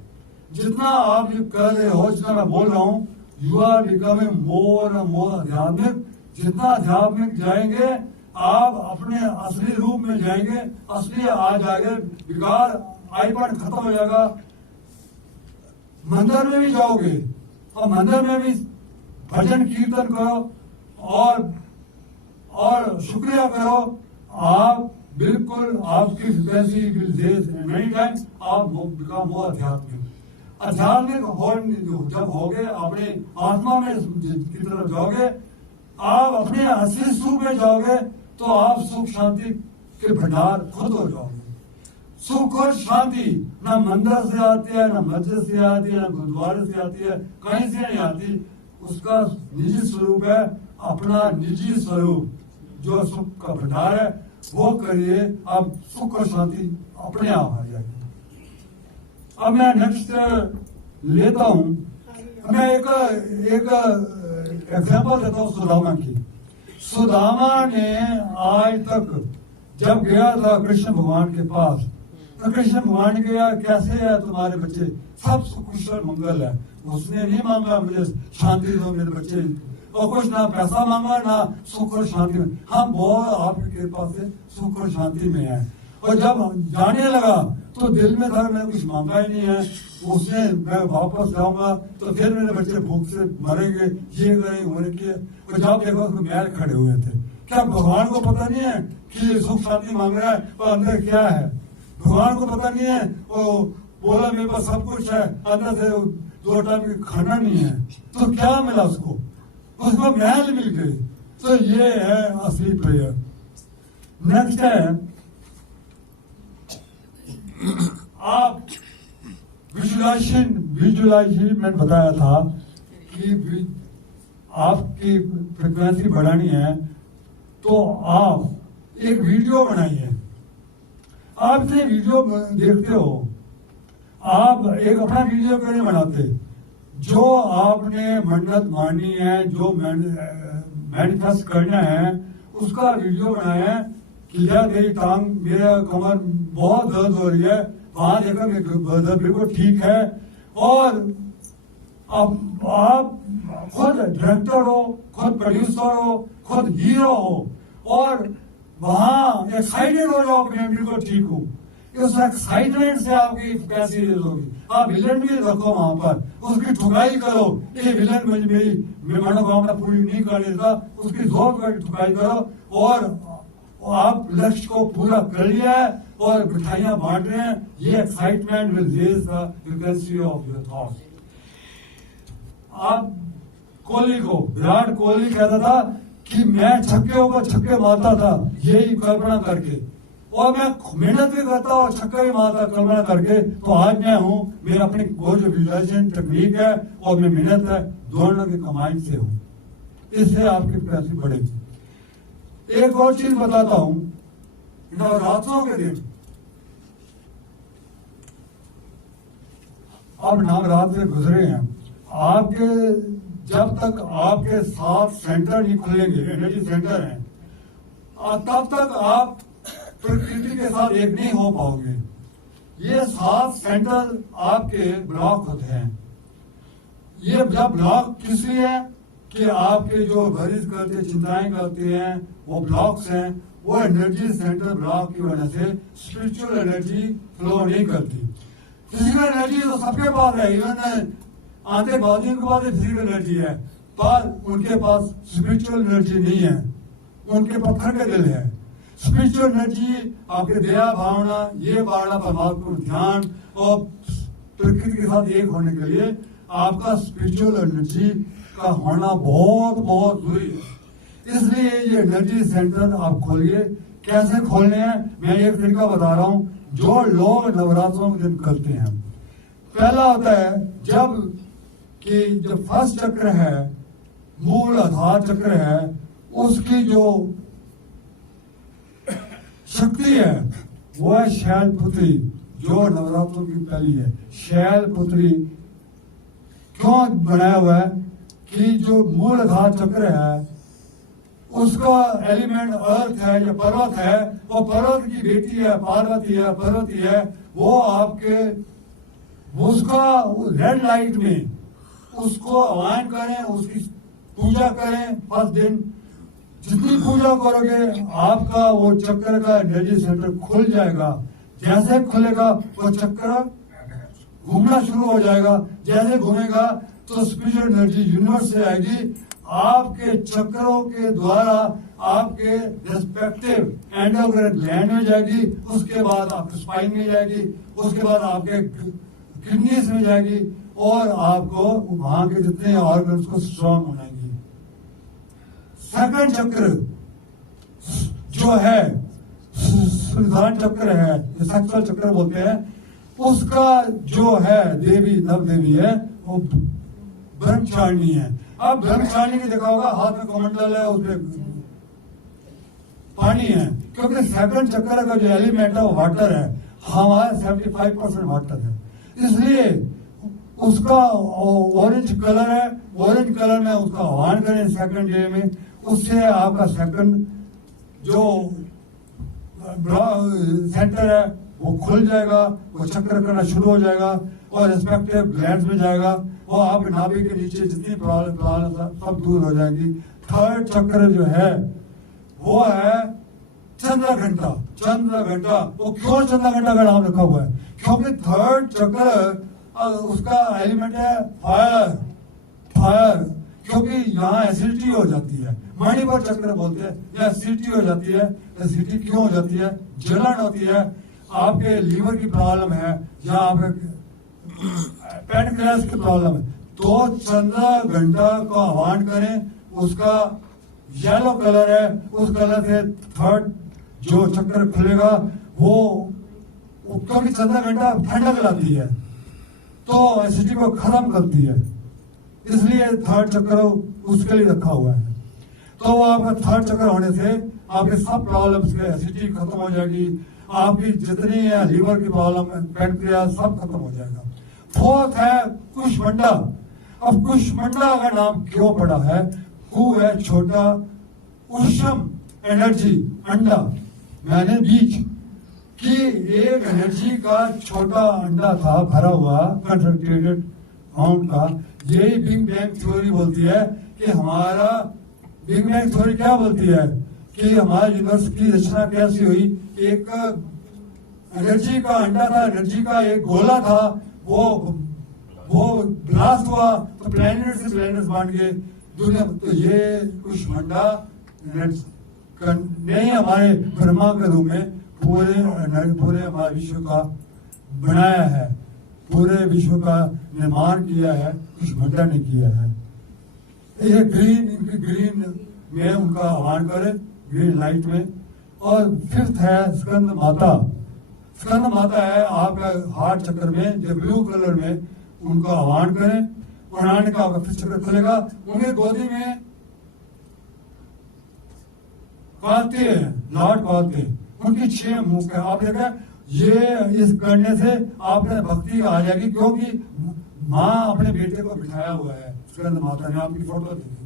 जितना आप ये कर रहे हो, जितना मैं बोल रहा हूँ, you are becoming more and more आध्यात्मिक। जितना आध्यात्मिक जाएंगे आप अपने असली रूप में जाएंगे, असली आ जाएंगे, विकार आईपन खत्म हो जाएगा। मंदिर में भी जाओगे और मंदिर में भी भजन कीर्तन करो और शुक्रिया करो, आप बिल्कुल आपकी frequency will raise many times, आप बिकम मोर आध्यात्मिक। आध्यात्मिक जब होगे, अपने आत्मा में की तरफ जाओगे, आप अपने असली स्वरूप में जाओगे, तो आप सुख शांति के भंडार खुद हो जाओगे। सुख और शांति ना मंदिर से आती है, ना मस्जिद से आती है, ना गुरुद्वारे से आती है, कहीं से नहीं आती। उसका निजी स्वरूप है, अपना निजी स्वरूप जो सुख का भंडार है वो करिए, आप सुख और शांति अपने आप आ जाएगी। अब मैं नेक्स्ट लेता हूं, मैं एक एग्जाम्पल देता हूं सुदामा की। सुदामा ने आज तक जब गया था कृष्ण भगवान के पास, तो कृष्ण भगवान ने कहा कैसे है तुम्हारे बच्चे, सब कुशल मंगल है। उसने नहीं मांगा मुझे शांति दो मेरे बच्चे, और कुछ ना पैसा मांगा ना सुख और शांति में। हम बहुत आपकी कृपा से सुख और शांति में है। और जब जाने लगा तो दिल में था मैं कुछ मांगा ही नहीं है, उसने मैं वापस जाऊंगा तो फिर मेरे बच्चे भूख से मरेंगे, ये करेंगे वो करेंगे। और जब देखो उसमें मैल खड़े हुए थे। क्या भगवान को पता नहीं है कि सुख शांति मांग रहा है और अंदर क्या है? भगवान को पता नहीं है, वो बोला मेरे पास सब कुछ है, अंदर से 2 टाइम का खाना नहीं है, तो क्या मिला उसको? उसको महल मिल गई। तो ये है असली प्रेयर। नेक्स्ट है आप विजुअलाइजेशन में बताया था कि आपकी फ्रिक्वेंसी बढ़ानी है तो आप एक वीडियो बनाइए। आप इसे वीडियो देखते हो, आप एक अपना वीडियो क्यों नहीं बनाते? जो आपने मन्नत मानी है, जो मैनिफेस्ट करना है, उसका वीडियो बनाया है कि यार मेरी टांग, मेरा कमर बहुत दर्द हो रही है, वहां देखकर मेरे बिल्कुल ठीक है। और अब आप खुद डायरेक्टर हो, खुद प्रोड्यूसर हो, खुद हीरो हो, और वहां एक्साइटेड हो जाओ कि मैं बिल्कुल ठीक हूँ। उस एक्साइटमेंट से आपकी पैसे रेज होगी। आप विलन भी रखो वहां पर, उसकी ठुकाई करो कि विलन मुझे मेरी मनोकामना पूरी नहीं कर देता, उसकी जोर कर ठुकाई करो। और आप लक्ष्य को पूरा कर लिया है और मिठाइयां बांट रहे हैं, ये excitement will raise the frequency of your thoughts. आप कोहली को, विराट कोहली कहता था कि मैं छक्के ऊपर छक्के मारता था, यही कल्पना करके, और मैं मेहनत भी करता और छक्का भी मारता कल्पना करके। तो आज मैं हूँ, मेरा अपनी वो जो विजुअलाइजेशन टेक्निक है और मैं मेहनत है, दोनों की कमाई से हूँ। इससे आपकी कैपेसिटी बढ़ेगी। एक और चीज बताता हूं, नवरात्रों के दिन अब नवरात्र गुजरे हैं, आपके जब तक आपके 7 सेंटर नहीं खुलेंगे, एनर्जी सेंटर हैं, तब तक आप प्रकृति के साथ एक नहीं हो पाओगे। ये 7 सेंटर आपके ब्लॉक होते हैं। ये जब ब्लॉक किस लिए है कि आपके जो वरिष्ठ करते चिंताएं करते हैं वो ब्लॉक्स हैं, वो एनर्जी सेंटर ब्लॉक की वजह से स्पिरिचुअल एनर्जी फ्लो नहीं करती। फिजिकल एनर्जी तो सबके पास है, इवन आतंकवादियों के पास फिजिकल एनर्जी है, पर उनके पास स्पिरिचुअल एनर्जी नहीं है, उनके पत्थर के दिल है। स्पिरिचुअल एनर्जी आपके दया भावना, ये भावना परमात्मा को ध्यान और प्रकृति के साथ एक होने के लिए आपका स्पिरिचुअल एनर्जी का होना बहुत बहुत जरूरी है। इसलिए ये एनर्जी सेंटर आप खोलिए। कैसे खोलने हैं मैं एक तरीका बता रहा हूं, जो लोग नवरात्रों के दिन करते हैं। पहला होता है जो फर्स्ट चक्र है, मूल आधार चक्र है, उसकी जो शक्ति है वो है शैलपुत्री, जो नवरात्रों की पहली है। शैलपुत्री क्यों बनाया हुआ है कि जो मूल आधार चक्र है उसका एलिमेंट अर्थ है या पर्वत है, वो पर्वत की बेटी है, पार्वती है, पार्वती है। वो आपके उसका रेड लाइट में उसको आह्वान करें, उसकी पूजा करें। फर्स्ट दिन जितनी पूजा करोगे आपका वो चक्र का एनर्जी सेंटर खुल जाएगा। जैसे खुलेगा वो चक्र घूमना शुरू हो जाएगा। जैसे घूमेगा तो स्पिरिचुअल एनर्जी यूनिवर्स से आएगी, आपके चक्रों के द्वारा आपके रेस्पेक्टिव एंडोक्राइन ग्लैंड में जाएगी, उसके बाद आपके स्पाइन में जाएगी, उसके बाद आपके किडनीज में जाएगी और आपको वहां के जितने ऑर्गन्स को स्ट्रांग बनाएगी। सेकंड चक्र जो है सुधान चक्र है, सेक्सुअल चक्र बोलते हैं, उसका जो है देवी नव देवी है वो ब्रह्मचारिणी है। अब ब्रह्मचारिणी की देखा होगा हाथ में कमंडल है, उसमें पानी है, क्योंकि सेकंड चक्र का जो एलिमेंट है वो वाटर है। हमारा 75% वाटर है, इसलिए उसका ऑरेंज कलर है। ऑरेंज कलर में उसका आह्वान करें सेकंड डे में, उससे आपका सेकंड जो सेंटर है वो खुल जाएगा, वो चक्र करना शुरू हो जाएगा और रेस्पेक्टिव ग्लैंड्स में जाएगा। वो आपके नाभि के नीचे जितनी प्रॉब्लम सब दूर हो जाएगी। थर्ड चक्र जो है वो है चंद्र घंटा। चंद्र घंटा, वो क्यों चंद्र घंटा का नाम रखा हुआ है? क्योंकि थर्ड चक्र उसका एलिमेंट है फायर। फायर क्योंकि यहाँ एसिडिटी हो जाती है, मणिपुर चक्र बोलते हैं, या एसिडिटी हो जाती है। एसिडिटी क्यों हो जाती है? जलन होती है, आपके लीवर की प्रॉब्लम है या आपके पैनक्रियास की प्रॉब्लम है, तो चंद्र घंटा को आह्वान करें। उसका येलो कलर है, उस कलर से थर्ड जो चक्र खुलेगा वो, क्योंकि चंद्र घंटा ठंडक लाती है तो एसिडिटी को खत्म करती है, इसलिए थर्ड चक्र उसके लिए रखा हुआ है। तो आपका थर्ड चक्र होने से आपके सब प्रॉब्लम्स के एसिडिटी खत्म हो जाएगी, आपकी जितनी है लीवर की प्रॉब्लम है, पैनक्रियास सब खत्म हो जाएगा। फोर्थ है कुष्मंडा। अब कुष्मंडा का नाम क्यों पड़ा है? कु है छोटा, उष्म एनर्जी, अंडा मैंने बीज कि एक एनर्जी का छोटा अंडा था भरा हुआ कंसंट्रेटेड अमाउंट का। यही बिग बैंग थ्योरी बोलती है कि हमारा बिग बैंग थ्योरी क्या बोलती है कि हमारे यूनिवर्स की रचना कैसी हुई। एक एनर्जी का अंडा था, एनर्जी का एक गोला था, वो ब्लास्ट हुआ तो प्लैनेट से प्लैनेट्स बन गए दुनिया। तो ये कुष्मंडा नहीं हमारे ब्रह्मा के रूप में पूरे हमारे विश्व का बनाया है, पूरे विश्व का निर्माण किया है, कुष्मंडा ने किया है। ये ग्रीन में उनका आह्वान करें, ग्रीन लाइट में। और फिफ्थ है स्कंद माता। स्कंद माता है आपका हार्ट चक्र में, जो ब्लू कलर में उनका आह्वान करें, उन्होंने का फिर चक्र खुलेगा। उनके गोदी में कहते हैं लॉर्ड कहते हैं, उनकी 6 मुख है। आप देखा ये इस करने से आपने भक्ति आ जाएगी, क्योंकि माँ अपने बेटे को बिठाया हुआ है स्कंद माता ने, आपकी फोटो देखेंगे।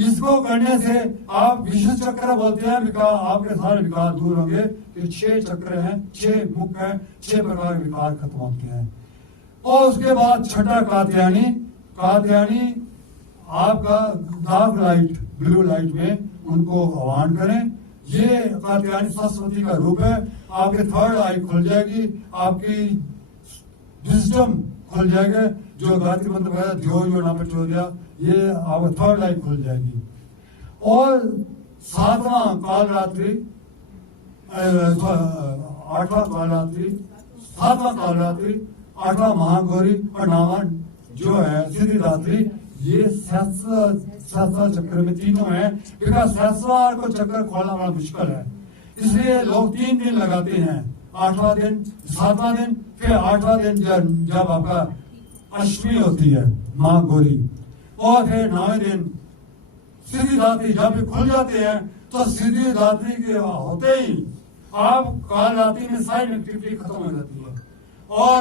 इसको करने से आप विष्णु चक्र बोलते हैं, विकार आपके सारे विकार दूर होंगे। ये 6 चक्र हैं, 6 मुख है, 6 प्रकार के विकार खत्म होते हैं। और उसके बाद छठा कात्यायनी। कात्यायनी आपका डार्क लाइट, ब्लू लाइट में उनको आह्वान करें। ये कात्यायनी सरस्वती का रूप है। आपके थर्ड आई खुल जाएगी, आपकी विजडम खुल जाएगा। जो गायत्री मंत्र बताया ध्यो जो नाम चोरिया, ये आपका थर्ड आई खुल जाएगी। और 7वां कालरात्रि, 8वां कालरात्रि, 7वां कालरात्रि, 8वां महागौरी और 9वां जो है सिद्धिदात्री। ये सहस्त्र चक्र में तीनों है, बिकॉज सहस्त्र को चक्र खोलना बड़ा मुश्किल है, इसलिए लोग 3 दिन लगाते हैं। 8वां दिन, 7वां दिन, फिर 8वां दिन जब आपका अष्टमी होती है महागौरी, और फिर 9वें दिन सिद्धिदात्री। जब भी खुल जाते हैं तो सिद्धिदात्री के होते ही आप कालरात्रि में सारी नेगेटिविटी खत्म हो जाती है। और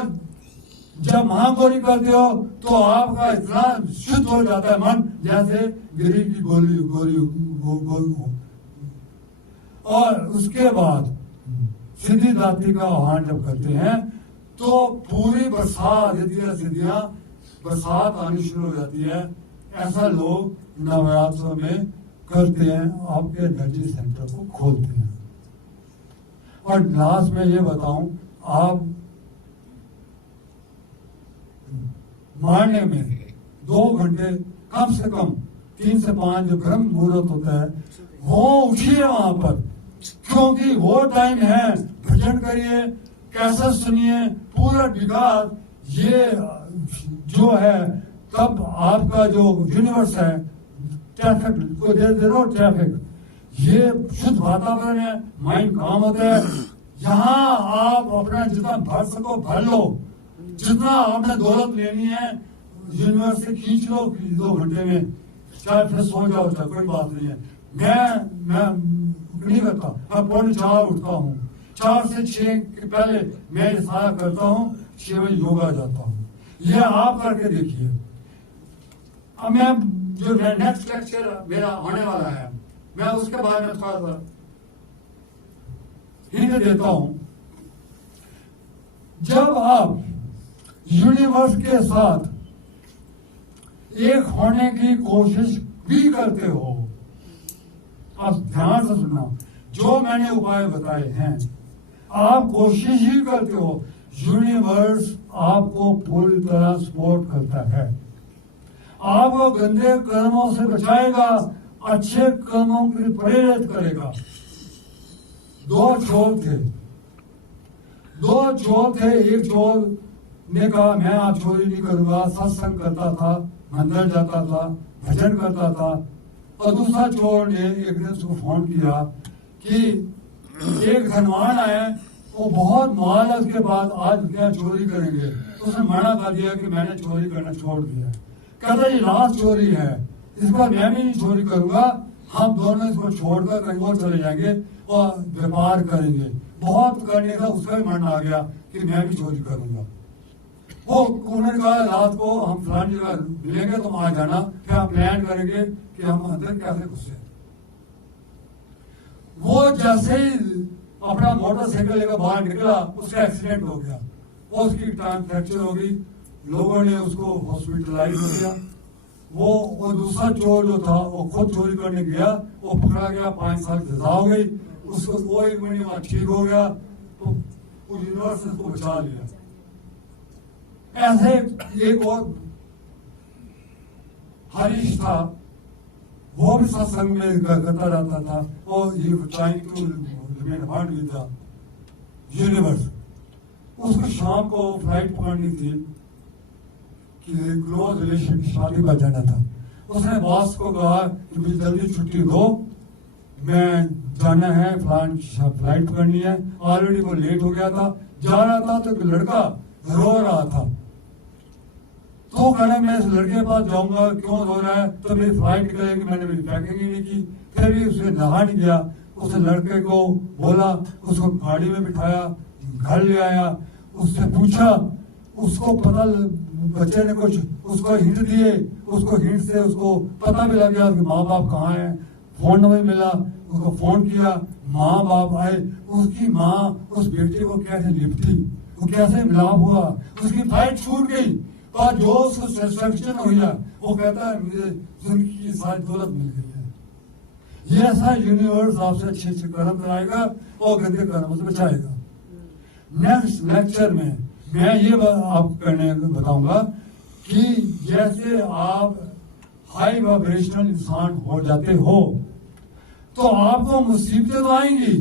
जब महागौरी करते हो तो आपका इतना शुद्ध हो जाता है मन, जैसे गिरी की गोली हो। और उसके बाद सिद्धिदात्री का आह्वान जब करते हैं तो पूरी बरसात सिद्धियां बरसात आनी शुरू हो जाती है। ऐसा लोग नवरात्रों में करते हैं, आपके एनर्जी सेंटर को खोलते हैं। और लास्ट में ये बताऊं, आप मारने में 2 घंटे कम से कम 3 से 5 जो ब्रह्म मुहूर्त होता है वो उठिए वहां पर, क्योंकि वो टाइम है। भजन करिए, कैसे सुनिए, पूरा विकास ये जो है, तब आपका जो यूनिवर्स है ट्रैफिक को दे दो ट्रैफिक, ये शुद्ध वातावरण है, माइंड काम होता है। यहाँ आप अपना जितना भर सको भर लो, जितना आपने दौलत लेनी है यूनिवर्स से खींच लो 2 घंटे में, चाहे फिर सो जाओ, चाहे कोई बात नहीं है। मैं नहीं करता, मैं 4:45 उठता हूँ, 4 से 6 के पहले मैं ये सारा करता हूँ, 6 बजे योगा जाता हूँ। ये आप करके देखिए। अब मैं जो नेक्स्ट लेक्चर मेरा होने वाला है, मैं उसके बारे में थोड़ा सा हिंट देता हूं। जब आप यूनिवर्स के साथ एक होने की कोशिश भी करते हो, आप ध्यान से सुनना, जो मैंने उपाय बताए हैं, आप कोशिश ही करते हो, यूनिवर्स आपको पूरी तरह सपोर्ट करता है। आपको गंदे कर्मों से बचाएगा, अच्छे कर्मों के लिए प्रेरित करेगा। 2 चोर थे। एक चोर ने कहा मैं आज चोरी नहीं करूंगा, सत्संग करता था, मंदिर जाता था, भजन करता था। और दूसरा चोर ने एक दिन उसको फोन किया कि एक धनवान आए, वो बहुत माल है, उसके बाद आज क्या चोरी करेंगे। उसने मना कर दिया कि मैंने चोरी करना छोड़ दिया। कहता ये लास्ट चोरी है, इस बार मैं भी नहीं चोरी करूंगा, हम दोनों इसको छोड़कर कहीं और चले जाएंगे और व्यापार करेंगे। बहुत करने का उसका भी मन आ गया कि मैं भी चोरी करूंगा। वो उन्होंने कहा रात को हम फलानी जगह मिलेंगे, तुम आ जाना, फिर हम प्लान करेंगे कि हम अंदर कैसे घुसे। वो जैसे ही अपना मोटरसाइकिल लेकर बाहर निकला, उसका एक्सीडेंट हो गया, वो उसकी टांग फ्रैक्चर हो गई, लोगों ने उसको हॉस्पिटलाइज किया। वो दूसरा चोर जो था वो खुद चोरी करने गया, वो पकड़ा गया, 5 साल की सजा हो गई, उसको वो 1 महीने बाद ठीक हो गया, तो यूनिवर्स ने उसको बचा लिया। ऐसे एक और हरीश था, वो भी सत्संग में करता रहता था, और ये trying to remain hurt with the universe. उसको शाम को फ्लाइट पकड़नी थी कि क्लोज रिलेशन की शादी पर जाना था। उसने बॉस को कहा कि मुझे जल्दी छुट्टी दो, मैं जाना है, फ्लाइट पकड़नी है। ऑलरेडी वो लेट हो गया था, जा रहा था तो एक लड़का रो रहा था। तो कहना मैं इस लड़के के पास जाऊंगा, क्यों रो रहा है, तो मेरी फ्लाइट निकलेगी, मैंने मेरी पैकिंग ही नहीं की। फिर भी उसे नहा नहीं गया। उस लड़के को बोला, उसको गाड़ी में बिठाया, घर ले आया, उससे पूछा, उसको पता, बच्चे ने कुछ उसको हिंट दिए, उसको हिंट से उसको पता भी लग गया कि माँ बाप कहाँ है। फोन नंबर मिला, उसको फोन किया, माँ बाप आए। उसकी माँ उस बेटे को कैसे लिपटी, वो कैसे मिलाप हुआ, उसकी फ्लाइट छूट गई, पर जो उसको सेटिस्फेक्शन हुआ, वो कहता है मुझे जिंदगी की सारी दौलत मिल गई है। ये ऐसा यूनिवर्स आपसे अच्छे अच्छे कर्म कराएगा और गंदे कर्म से बचाएगा। नेक्स्ट लेक्चर में मैं ये आप करने बताऊंगा कि जैसे आप हाई वाइब्रेशनल इंसान हो जाते हो तो आपको मुसीबतें तो आएंगी।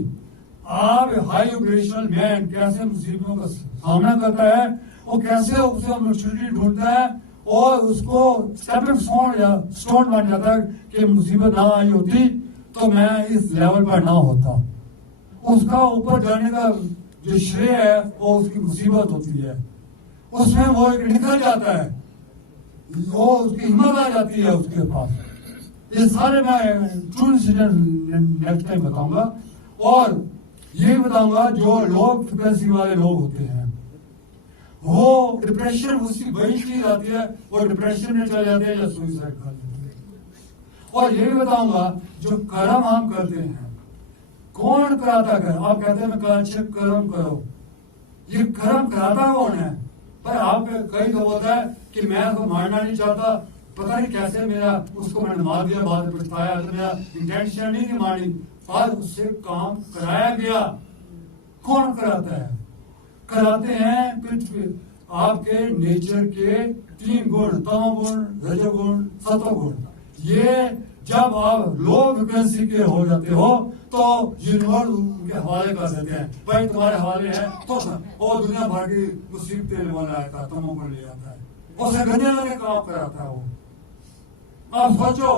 आप हाई वाइब्रेशनल मैन कैसे मुसीबतों का सामना करता है, वो कैसे उसे अपॉर्चुनिटी ढूंढता है और उसको स्टेपिंग स्टोन बन जाता है कि मुसीबत ना आई होती तो मैं इस लेवल पर ना होता। उसका ऊपर जाने का जो श्रेय है वो उसकी मुसीबत होती है, उसमें वो एक निकल जाता है, वो उसकी हिम्मत आ जाती है उसके पास। ये सारे मैं ट्रू इंसिडेंट नेक्स्ट टाइम बताऊंगा। और ये बताऊंगा जो लो फ्रिक्वेंसी वाले लोग होते हैं वो डिप्रेशन, उसकी बड़ी चीज आती है, वो डिप्रेशन में चले जाते हैं या सुसाइड कर लेते हैं। और ये भी बताऊंगा जो कर्म हम करते हैं, कौन कराता कर। आप कहते हैं मैं अच्छे कर्म करो, ये कर्म कराता कौन है? पर आप कई तो होता है कि मैं उसको मारना नहीं चाहता, पता नहीं कैसे मेरा उसको मैंने मार दिया, बाद में पछताया, तो मेरा इंटेंशन नहीं थी मारनी, पर उससे काम कराया गया। कौन कराता है? कराते हैं पृथ्वी, आपके नेचर के 3 गुण, तमोगुण, रजोगुण, सतोगुण। ये जब आप लो फ्रिक्वेंसी के हो जाते हो तो यूनिवर्स उनके हवाले कर देते हैं, भाई तुम्हारे हवाले है, तो वो दुनिया भर की मुसीबतें लेकर आता है, तमोगुण ले आता है, उसे गंदे गंदे काम कराता है वो। आप सोचो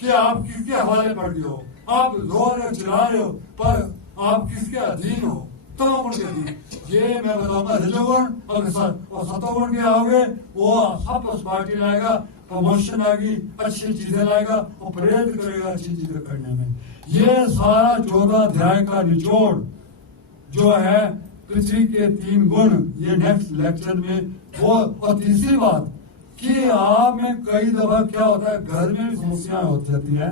कि आप किसके हवाले पड़ गए हो, आप रो रहे हो, चिल्ला रहे हो, पर आप किसके अधीन हो? तमोगुण के अधीन। ये मैं बताऊंगा रजोगुण और सतोगुण के आओगे वो सब पार्टी लाएगा, प्रमोशन आएगी, अच्छी चीजें लाएगा और प्रेरित करेगा अच्छी चीजें करने में। ये सारा 14 अध्याय का निचोड़ जो है पृथ्वी के 3 गुण, ये नेक्स्ट लेक्चर में वो। और तीसरी बात कि आप में कई दफा क्या होता है, घर में भी समस्याएं हो जाती है।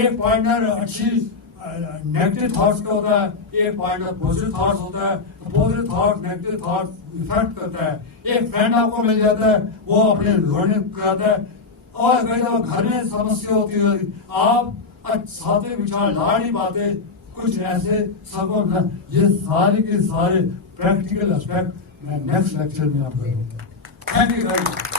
एक पार्टनर अच्छी नेगेटिव थॉट्स का होता है, एक पार्टनर पॉजिटिव थॉट्स होता है, तो positive thought negative thought effect करता है। एक फ्रेंड आपको मिल जाता है, वो अपने रोने कराता है, और कई दफा घर में समस्या होती है, आप साथे विचार ला नहीं पाते, कुछ ऐसे सब। ये सारे के सारे प्रैक्टिकल एस्पेक्ट मैं नेक्स्ट लेक्चर में आपको। Thank you very much.